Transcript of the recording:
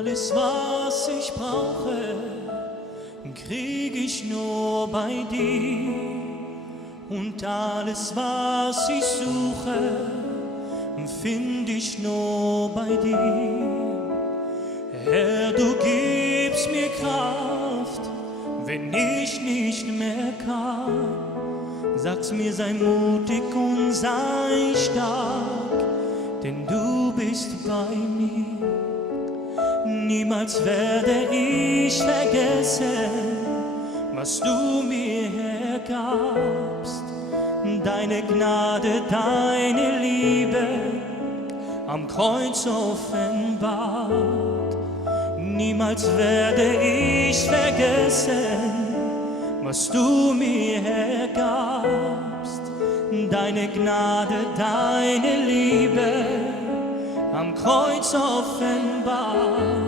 Alles, was ich brauche, krieg ich nur bei dir. Und alles, was ich suche, find ich nur bei dir. Herr, du gibst mir Kraft, wenn ich nicht mehr kann. Sag's mir, sei mutig und sei stark, denn du bist bei mir. Niemals werde ich vergessen, was du mir hergabst. Deine Gnade, deine Liebe am Kreuz offenbart. Niemals werde ich vergessen, was du mir hergabst. Deine Gnade, deine Liebe am Kreuz offenbart.